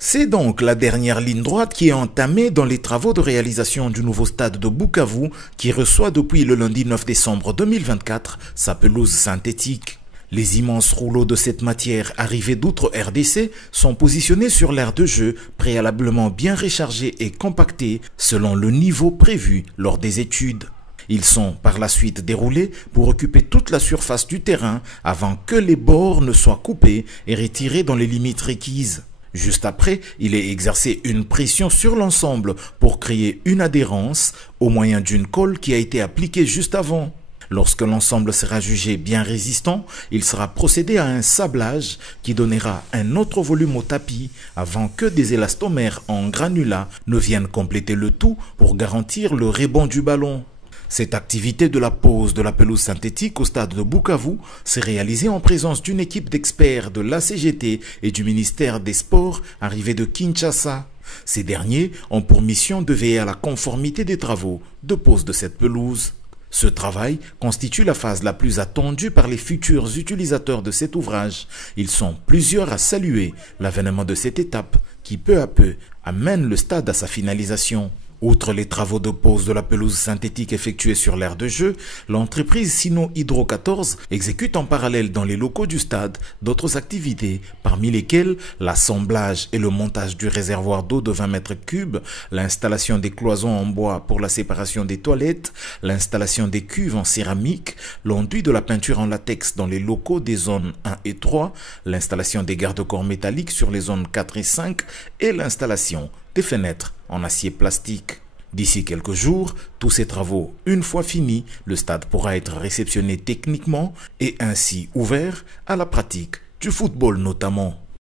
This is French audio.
C'est donc la dernière ligne droite qui est entamée dans les travaux de réalisation du nouveau stade de Bukavu qui reçoit depuis le lundi 9 décembre 2024 sa pelouse synthétique. Les immenses rouleaux de cette matière arrivés d'outre-RDC sont positionnés sur l'aire de jeu, préalablement bien rechargés et compactés selon le niveau prévu lors des études. Ils sont par la suite déroulés pour occuper toute la surface du terrain avant que les bords ne soient coupés et retirés dans les limites requises. Juste après, il est exercé une pression sur l'ensemble pour créer une adhérence au moyen d'une colle qui a été appliquée juste avant. Lorsque l'ensemble sera jugé bien résistant, il sera procédé à un sablage qui donnera un autre volume au tapis avant que des élastomères en granulat ne viennent compléter le tout pour garantir le rebond du ballon. Cette activité de la pose de la pelouse synthétique au stade de Bukavu s'est réalisée en présence d'une équipe d'experts de l'ACGT et du ministère des Sports arrivés de Kinshasa. Ces derniers ont pour mission de veiller à la conformité des travaux de pose de cette pelouse. Ce travail constitue la phase la plus attendue par les futurs utilisateurs de cet ouvrage. Ils sont plusieurs à saluer l'avènement de cette étape qui peu à peu amène le stade à sa finalisation. Outre les travaux de pose de la pelouse synthétique effectués sur l'aire de jeu, l'entreprise Sino Hydro 14 exécute en parallèle dans les locaux du stade d'autres activités, parmi lesquelles l'assemblage et le montage du réservoir d'eau de 20 mètres cubes, l'installation des cloisons en bois pour la séparation des toilettes, l'installation des cuves en céramique, l'enduit de la peinture en latex dans les locaux des zones 1 et 3, l'installation des garde-corps métalliques sur les zones 4 et 5 et l'installation des fenêtres en acier plastique. D'ici quelques jours, tous ces travaux, une fois finis, le stade pourra être réceptionné techniquement et ainsi ouvert à la pratique du football notamment.